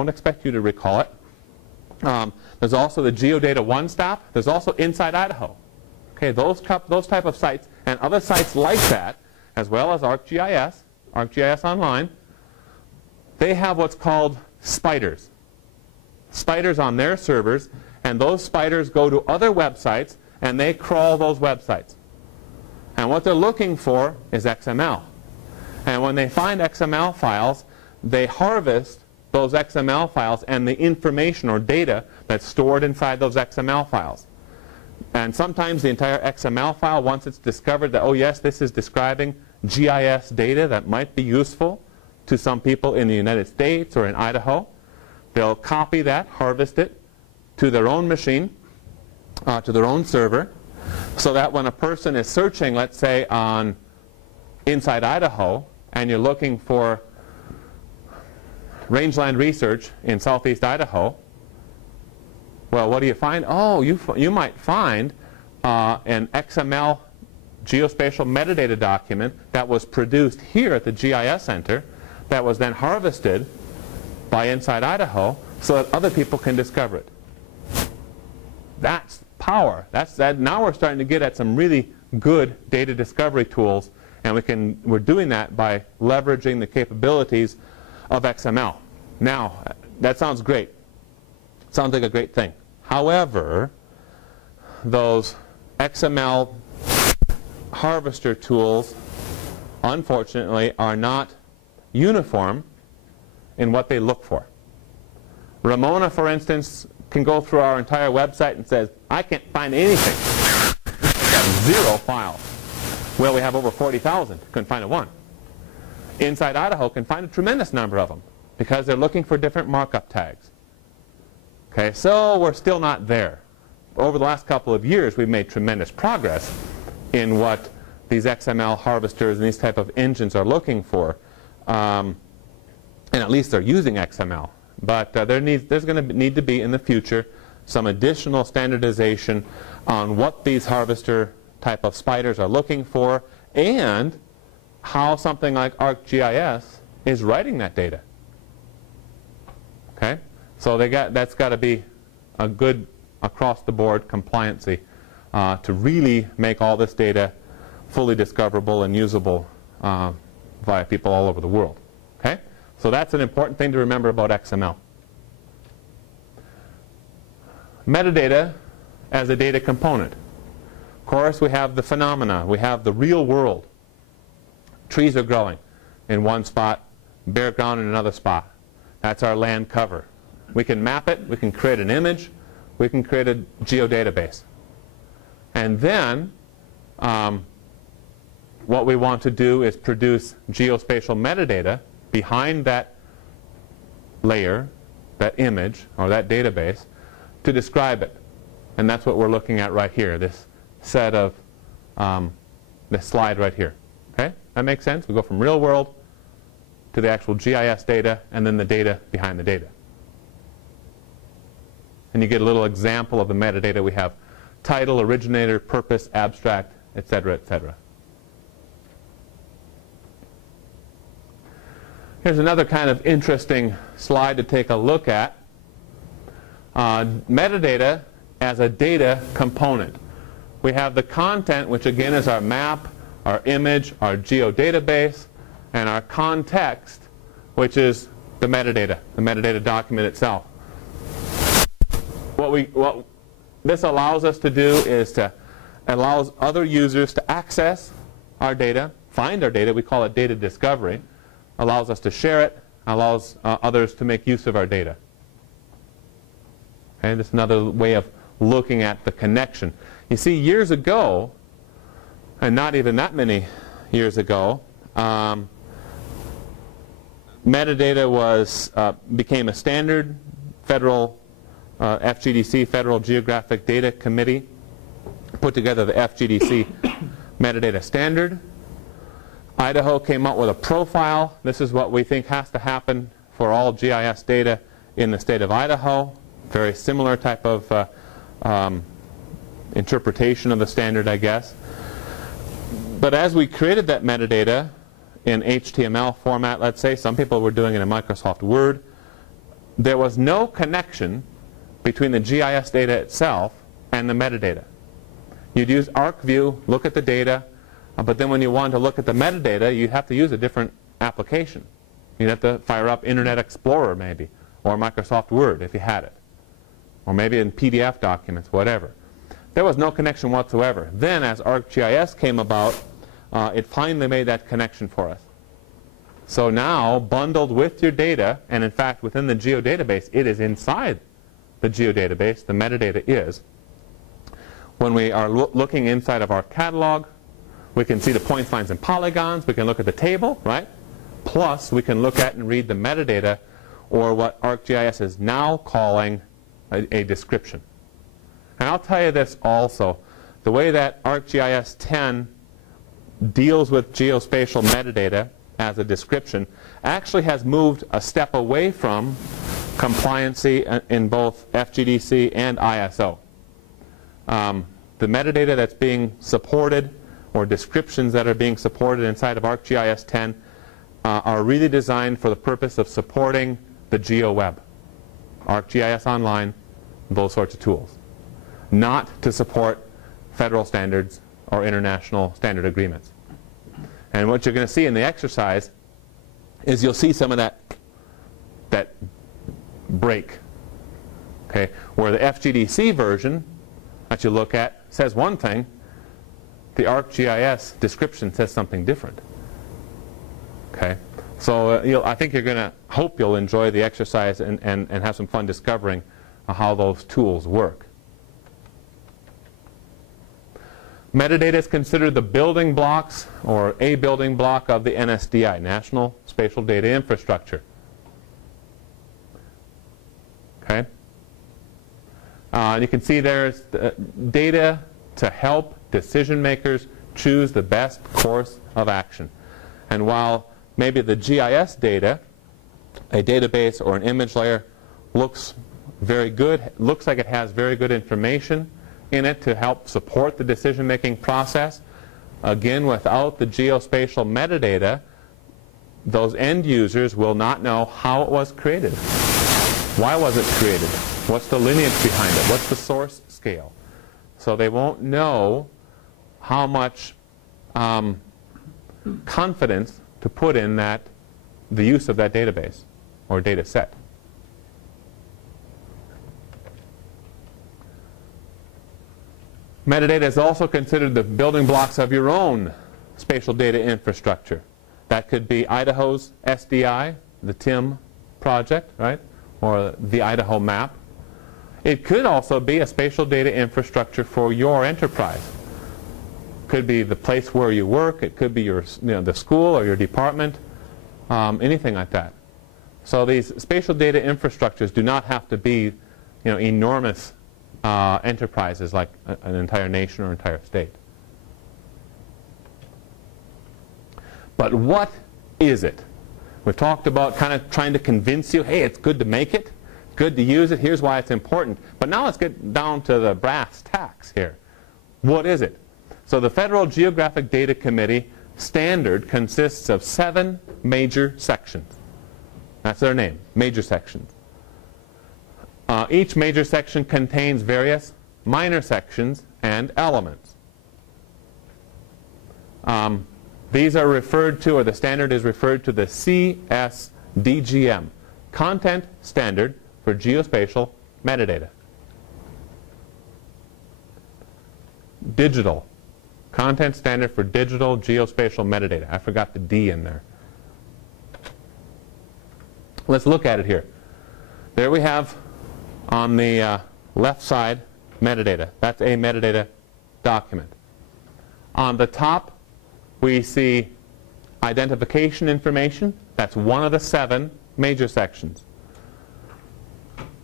don't expect you to recall it. There's also the Geodata one-stop. There's also Inside Idaho. Okay, those type of sites and other sites like that, as well as ArcGIS Online, they have what's called spiders. Spiders on their servers, and those spiders go to other websites and they crawl those websites. And what they're looking for is XML. And when they find XML files, they harvest those XML files and the information or data that's stored inside those XML files. And sometimes the entire XML file, once it's discovered that, oh yes, this is describing GIS data that might be useful to some people in the United States or in Idaho, they'll copy that, harvest it to their own machine, to their own server, so that when a person is searching, let's say, on Inside Idaho, and you're looking for rangeland research in southeast Idaho, well, what do you find? Oh, you might find an XML geospatial metadata document that was produced here at the GIS Center that was then harvested by Inside Idaho so that other people can discover it. That's power. Now we're starting to get at some really good data discovery tools, and we're doing that by leveraging the capabilities of XML. Now, that sounds great. Sounds like a great thing. However, those XML harvester tools, unfortunately, are not uniform in what they look for. Ramona, for instance, can go through our entire website and says, I can't find anything. I've got 0 files. Well, we have over 40,000. Couldn't find a one. Inside Idaho can find a tremendous number of them because they're looking for different markup tags. Okay, so we're still not there. Over the last couple of years, we've made tremendous progress in what these XML harvesters and these type of engines are looking for. And at least they're using XML. But there's going to need to be in the future some additional standardization on what these harvester type of spiders are looking for and how something like ArcGIS is writing that data. Okay? So that's got to be a good across-the-board compliancy to really make all this data fully discoverable and usable via people all over the world. Okay? So that's an important thing to remember about XML. Metadata as a data component. Of course, we have the phenomena. We have the real world. Trees are growing in one spot, bare ground in another spot. That's our land cover. We can map it. We can create an image. We can create a geodatabase. And then what we want to do is produce geospatial metadata behind that layer, that image, or that database, to describe it. And that's what we're looking at right here, this set of, this slide right here. Okay? That makes sense? We go from real world to the actual GIS data, and then the data behind the data. And you get a little example of the metadata. We have title, originator, purpose, abstract, etc., etc. Here's another kind of interesting slide to take a look at. Metadata as a data component. We have the content, which again is our map, our image, our geodatabase, and our context, which is the metadata document itself. What this allows us to do is allows other users to access our data, find our data. We call it data discovery. Allows us to share it, allows others to make use of our data. Okay, that's another way of looking at the connection. You see, years ago, and not even that many years ago, metadata became a standard. Federal FGDC, Federal Geographic Data Committee, put together the FGDC metadata standard. Idaho came up with a profile. This is what we think has to happen for all GIS data in the state of Idaho. Very similar type of interpretation of the standard, I guess. But as we created that metadata in HTML format, let's say, some people were doing it in Microsoft Word, there was no connection between the GIS data itself and the metadata. You'd use ArcView, look at the data, but then when you wanted to look at the metadata, you'd have to use a different application. You'd have to fire up Internet Explorer maybe, or Microsoft Word if you had it, or maybe in PDF documents, whatever. There was no connection whatsoever. Then as ArcGIS came about, it finally made that connection for us. So now, bundled with your data, and in fact within the geodatabase, it is inside the geodatabase, the metadata is. When we are looking inside of our catalog, we can see the points, lines, and polygons. We can look at the table, right? Plus, we can look at and read the metadata, or what ArcGIS is now calling a description. And I'll tell you this also. The way that ArcGIS 10 deals with geospatial metadata as a description actually has moved a step away from compliancy in both FGDC and ISO. The metadata that's being supported, or descriptions that are being supported inside of ArcGIS 10, are really designed for the purpose of supporting the GeoWeb, ArcGIS Online, those sorts of tools, not to support federal standards or international standard agreements. And what you're going to see in the exercise is you'll see some of that break, okay, where the FGDC version that you look at says one thing, the ArcGIS description says something different. Okay, so I think you're going to hope you'll enjoy the exercise and have some fun discovering how those tools work. Metadata is considered the building blocks, or a building block of the NSDI, National Spatial Data Infrastructure. Okay, you can see there's data to help decision makers choose the best course of action. And while maybe the GIS data, a database or an image layer, looks very good, looks like it has very good information in it to help support the decision-making process, again, without the geospatial metadata, those end users will not know how it was created. Why was it created? What's the lineage behind it? What's the source scale? So they won't know how much confidence to put in the use of that database or data set. Metadata is also considered the building blocks of your own spatial data infrastructure. That could be Idaho's SDI, the TIM project, right? Or the Idaho map. It could also be a spatial data infrastructure for your enterprise. Could be the place where you work. It could be your, the school or your department, anything like that. So these spatial data infrastructures do not have to be, enormous enterprises like an entire nation or entire state. But what is it? We've talked about kind of trying to convince you, hey, it's good to make it, good to use it, here's why it's important. But now let's get down to the brass tacks here. What is it? So the Federal Geographic Data Committee standard consists of 7 major sections. That's their name, major sections. Each major section contains various minor sections and elements. These are referred to, or the standard is referred to, the CSDGM, Content Standard for Geospatial Metadata. Digital, Content Standard for Digital Geospatial Metadata. I forgot the D in there. Let's look at it here. There we have on the left side metadata. That's a metadata document. On the top we see identification information. That's one of the 7 major sections.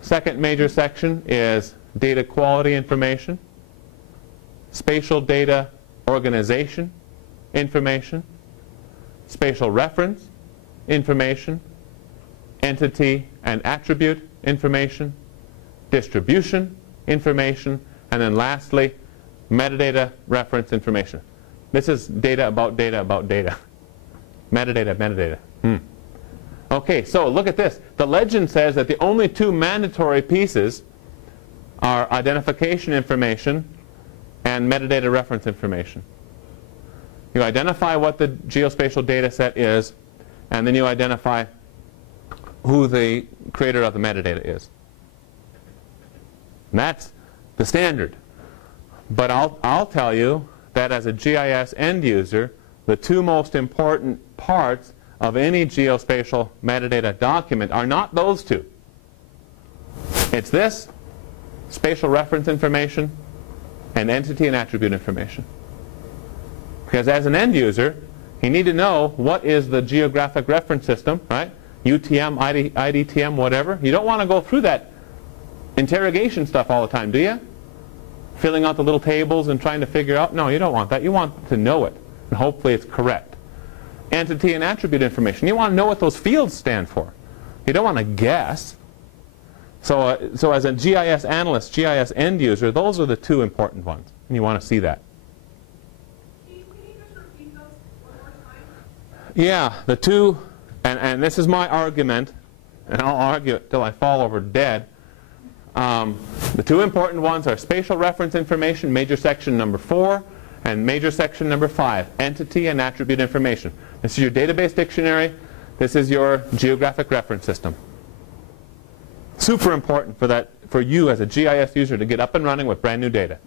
Second major section is data quality information, spatial data organization information, spatial reference information, entity and attribute information, distribution information, and then lastly, metadata reference information. This is data about data about data. Metadata, metadata. Okay, so look at this. The legend says that the only two mandatory pieces are identification information and metadata reference information. You identify what the geospatial data set is, and then you identify who the creator of the metadata is. And that's the standard. But I'll tell you that as a GIS end user, the two most important parts of any geospatial metadata document are not those two. It's this, spatial reference information, and entity and attribute information. Because as an end user, you need to know what is the geographic reference system, right? UTM, IDTM, whatever. You don't want to go through that interrogation stuff all the time, do you? Filling out the little tables and trying to figure out. No, you don't want that. You want to know it, and hopefully it's correct. Entity and attribute information. You want to know what those fields stand for. You don't want to guess. So as a GIS analyst, GIS end user, those are the two important ones, and you want to see that. Can you just repeat those one more time? Yeah, the two, and this is my argument, and I'll argue it till I fall over dead. The two important ones are spatial reference information, major section number 4, and major section number 5, entity and attribute information. This is your database dictionary. This is your geographic reference system. Super important for you as a GIS user to get up and running with brand new data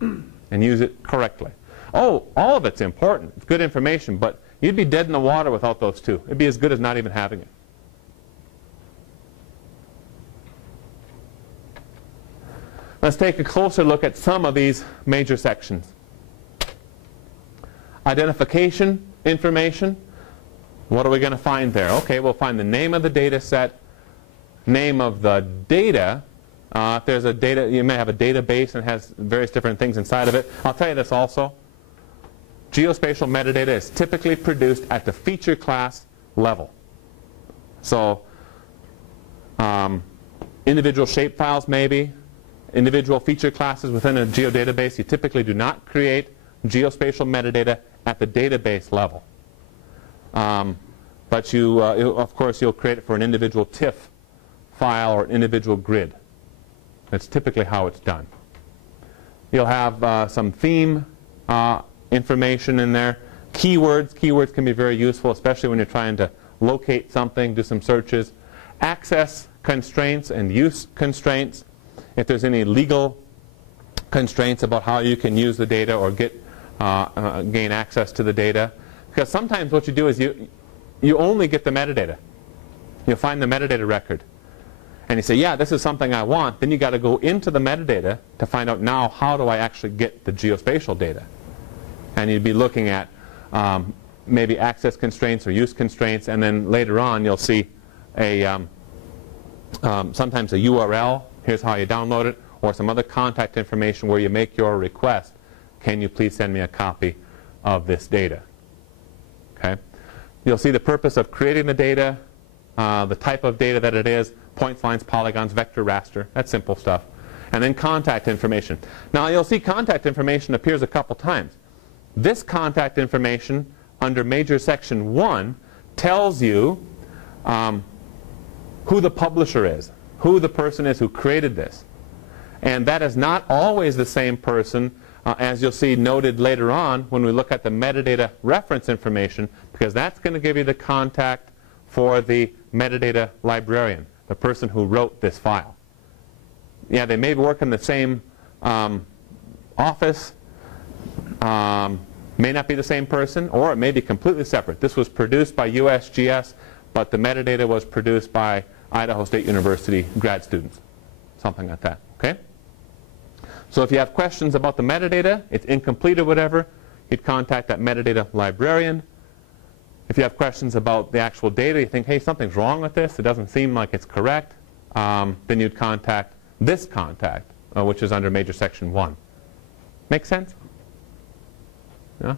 and use it correctly. Oh, all of it's important. It's good information, but you'd be dead in the water without those two. It'd be as good as not even having it. Let's take a closer look at some of these major sections. Identification information. What are we going to find there? Okay, we'll find the name of the data set, name of the data. If there's a data, you may have a database and it has various different things inside of it. I'll tell you this also. Geospatial metadata is typically produced at the feature class level. So individual shapefiles maybe, individual feature classes within a geodatabase, you typically do not create geospatial metadata at the database level. But you, of course, you'll create it for an individual TIFF file or an individual grid. That's typically how it's done. You'll have some theme information in there. Keywords. Keywords can be very useful, especially when you're trying to locate something, do some searches. Access constraints and use constraints. If there's any legal constraints about how you can use the data or gain access to the data. Because sometimes what you do is you only get the metadata. You'll find the metadata record. And you say, yeah, this is something I want. Then you've got to go into the metadata to find out now how do I actually get the geospatial data. And you'd be looking at maybe access constraints or use constraints. And then later on you'll see sometimes a URL. Here's how you download it. Or some other contact information where you make your request. Can you please send me a copy of this data? Okay. You'll see the purpose of creating the data, the type of data that it is, points, lines, polygons, vector, raster. That's simple stuff. And then contact information. Now you'll see contact information appears a couple times. This contact information under major section 1 tells you who the publisher is, who the person is who created this. And that is not always the same person, as you'll see noted later on when we look at the metadata reference information, because that's going to give you the contact for the metadata librarian, the person who wrote this file. Yeah, they may work in the same office, may not be the same person, or it may be completely separate. This was produced by USGS, but the metadata was produced by Idaho State University grad students, something like that. Okay? So if you have questions about the metadata, it's incomplete or whatever, you'd contact that metadata librarian. If you have questions about the actual data, you think, hey, something's wrong with this, it doesn't seem like it's correct, then you'd contact this contact, which is under major section 1. Make sense? Yeah?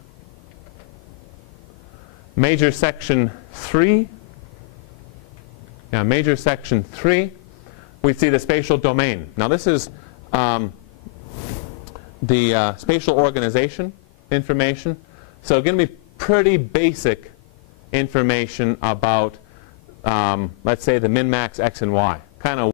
Major section 3. Yeah, major section 3, we see the spatial domain. Now this is the spatial organization information. So going to be pretty basic information about let's say the min-max x and y, kind of